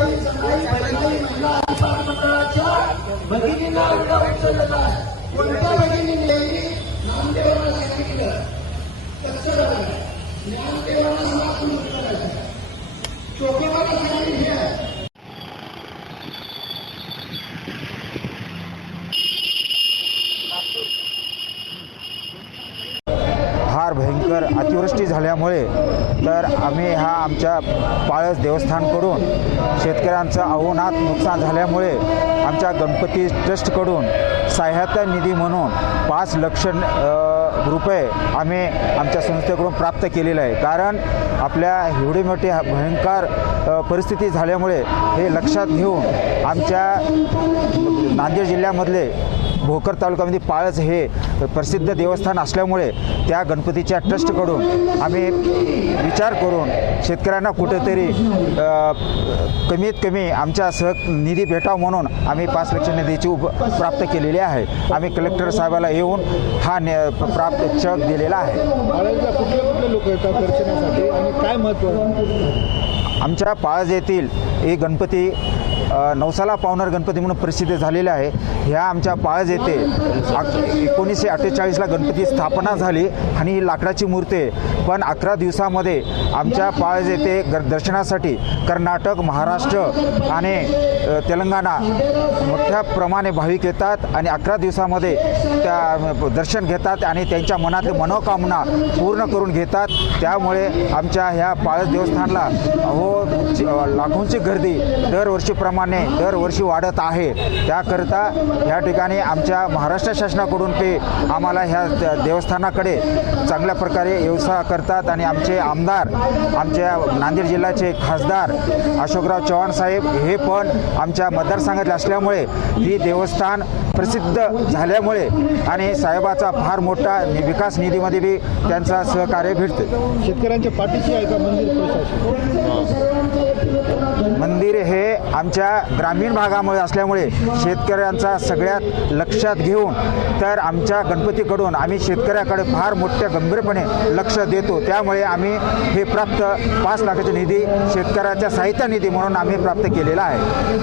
सनाई सनाई सनाई महिला अधिकार मंडळाच्या भगिनींना अंगा उचललेला आहे कोणत्या भगिनींनी नामदेवांना सांगितलं. कसं ज्ञान फार भयंकर अतिवृष्टी झाल्यामुळे तर आम्ही ह्या आमच्या पाळस देवस्थानकडून शेतकऱ्यांचं अहोनात नुकसान झाल्यामुळे आमच्या गणपती ट्रस्टकडून सहायता निधी म्हणून पाच लक्ष रुपये आम्ही आमच्या संस्थेकडून प्राप्त केलेलं आहे. कारण आपल्या एवढी मोठी भयंकर परिस्थिती झाल्यामुळे हे लक्षात घेऊन आमच्या नांदेड जिल्ह्यामधले भोकर तालुक्यामध्ये पाळस हे प्रसिद्ध देवस्थान असल्यामुळे त्या गणपतीच्या ट्रस्टकडून आम्ही विचार करून शेतकऱ्यांना कुठेतरी कमीत कमी आमच्या सह निधी भेटावा म्हणून आम्ही पाच लक्ष निधीची उप प्राप्त केलेली आहे. आम्ही कलेक्टर साहेबाला येऊन हा ने प्राप्त चक दिलेला आहे. आमच्या पाळज येथील हे गणपती नवसाला पावणार गणपती म्हणून प्रसिद्ध झालेले आहे. ह्या आमच्या पाळज येथे एकोणीसशे अठ्ठेचाळीसला गणपती स्थापना झाली आणि ही लाकडाची मूर्ती आहे. पण अकरा दिवसामध्ये आमच्या पाळज येथे ग दर्शनासाठी कर्नाटक महाराष्ट्र आणि तेलंगणा मोठ्या प्रमाणे भाविक येतात आणि अकरा दिवसामध्ये त्या दर्शन घेतात आणि त्यांच्या मनातली मनोकामना पूर्ण करून घेतात. त्यामुळे आमच्या ह्या पाळस देवस्थानला हो लाखोंची गर्दी दरवर्षीप्रमाणे दरवर्षी वाढत आहे. त्याकरता या ठिकाणी आमच्या महाराष्ट्र शासनाकडून ते आम्हाला ह्या देवस्थानाकडे चांगल्या प्रकारे व्यवसाय करतात आणि आमचे आमदार आमच्या नांदेड जिल्ह्याचे खासदार अशोकराव चव्हाण साहेब हे पण आमच्या मतदारसंघातले असल्यामुळे ही देवस्थान प्रसिद्ध झाल्यामुळे आणि साहेबाचा फार मोठा विकास निधीमध्ये बी त्यांचा सहकार्य भेटते. शेतकऱ्यांच्या पाठीशी आहे का मंदिर प्रशासन? आमच्या ग्रामीण भागामध्ये असल्यामुळे शेतकऱ्यांचा सगळ्यात लक्षात घेऊन तर आमच्या गणपतीकडून आम्ही शेतकऱ्याकडे फार मोठ्या गंभीरपणे लक्ष देतो. त्यामुळे आम्ही हे प्राप्त पाच लाखाचा निधी शेतकऱ्याच्या साहित्य निधी म्हणून आम्ही प्राप्त केलेला आहे.